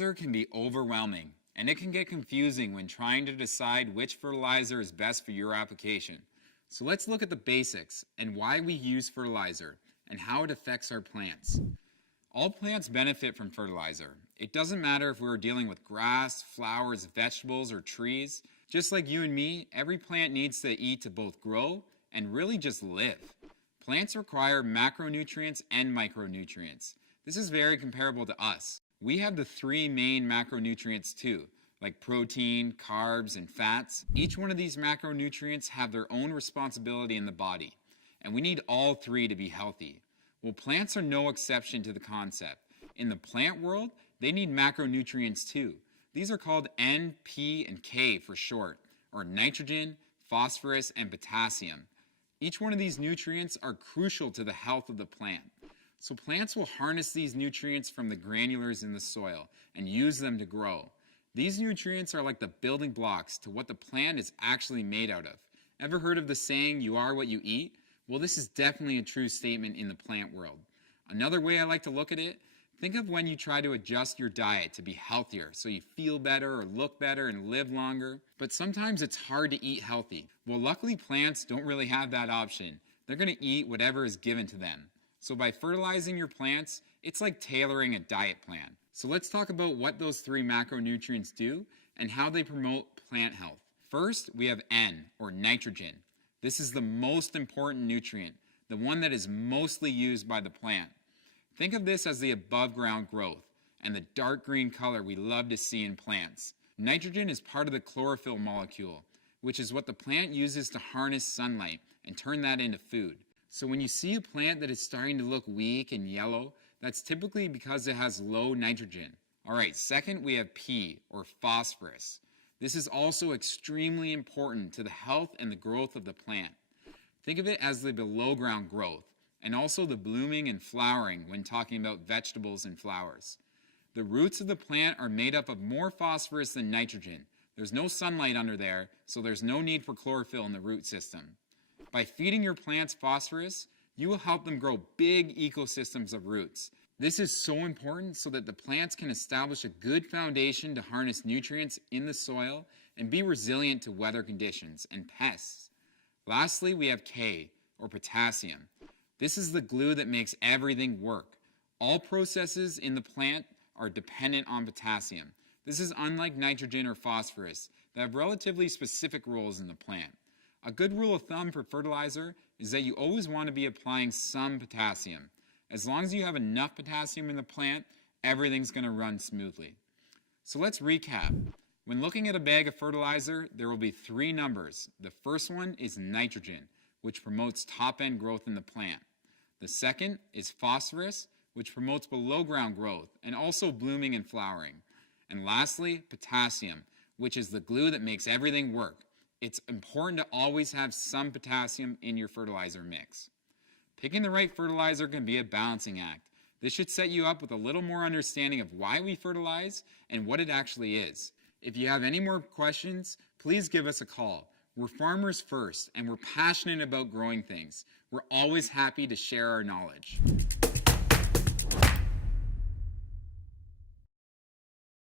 Fertilizer can be overwhelming, and it can get confusing when trying to decide which fertilizer is best for your application. So let's look at the basics and why we use fertilizer and how it affects our plants. All plants benefit from fertilizer. It doesn't matter if we're dealing with grass, flowers, vegetables, or trees. Just like you and me, every plant needs to eat to both grow and really just live. Plants require macronutrients and micronutrients. This is very comparable to us. We have the three main macronutrients too, like protein, carbs, and fats. Each one of these macronutrients have their own responsibility in the body, and we need all three to be healthy. Well, plants are no exception to the concept. In the plant world, they need macronutrients too. These are called N, P, and K for short, or nitrogen, phosphorus, and potassium. Each one of these nutrients are crucial to the health of the plant. So plants will harness these nutrients from the granulars in the soil and use them to grow. These nutrients are like the building blocks to what the plant is actually made out of. Ever heard of the saying, "You are what you eat"? Well, this is definitely a true statement in the plant world. Another way I like to look at it, think of when you try to adjust your diet to be healthier so you feel better or look better and live longer. But sometimes it's hard to eat healthy. Well, luckily plants don't really have that option. They're going to eat whatever is given to them. So by fertilizing your plants, it's like tailoring a diet plan. So let's talk about what those three macronutrients do and how they promote plant health. First, we have N, or nitrogen. This is the most important nutrient, the one that is mostly used by the plant. Think of this as the above ground growth and the dark green color we love to see in plants. Nitrogen is part of the chlorophyll molecule, which is what the plant uses to harness sunlight and turn that into food. So when you see a plant that is starting to look weak and yellow, that's typically because it has low nitrogen. All right, second we have P, or phosphorus. This is also extremely important to the health and the growth of the plant. Think of it as the below ground growth and also the blooming and flowering when talking about vegetables and flowers. The roots of the plant are made up of more phosphorus than nitrogen. There's no sunlight under there, so there's no need for chlorophyll in the root system. By feeding your plants phosphorus, you will help them grow big ecosystems of roots. This is so important so that the plants can establish a good foundation to harness nutrients in the soil and be resilient to weather conditions and pests. Lastly, we have K, or potassium. This is the glue that makes everything work. All processes in the plant are dependent on potassium. This is unlike nitrogen or phosphorus that have relatively specific roles in the plant. A good rule of thumb for fertilizer is that you always want to be applying some potassium. As long as you have enough potassium in the plant, everything's going to run smoothly. So let's recap. When looking at a bag of fertilizer, there will be three numbers. The first one is nitrogen, which promotes top-end growth in the plant. The second is phosphorus, which promotes below-ground growth and also blooming and flowering. And lastly, potassium, which is the glue that makes everything work. It's important to always have some potassium in your fertilizer mix. Picking the right fertilizer can be a balancing act. This should set you up with a little more understanding of why we fertilize and what it actually is. If you have any more questions, please give us a call. We're farmers first, and we're passionate about growing things. We're always happy to share our knowledge.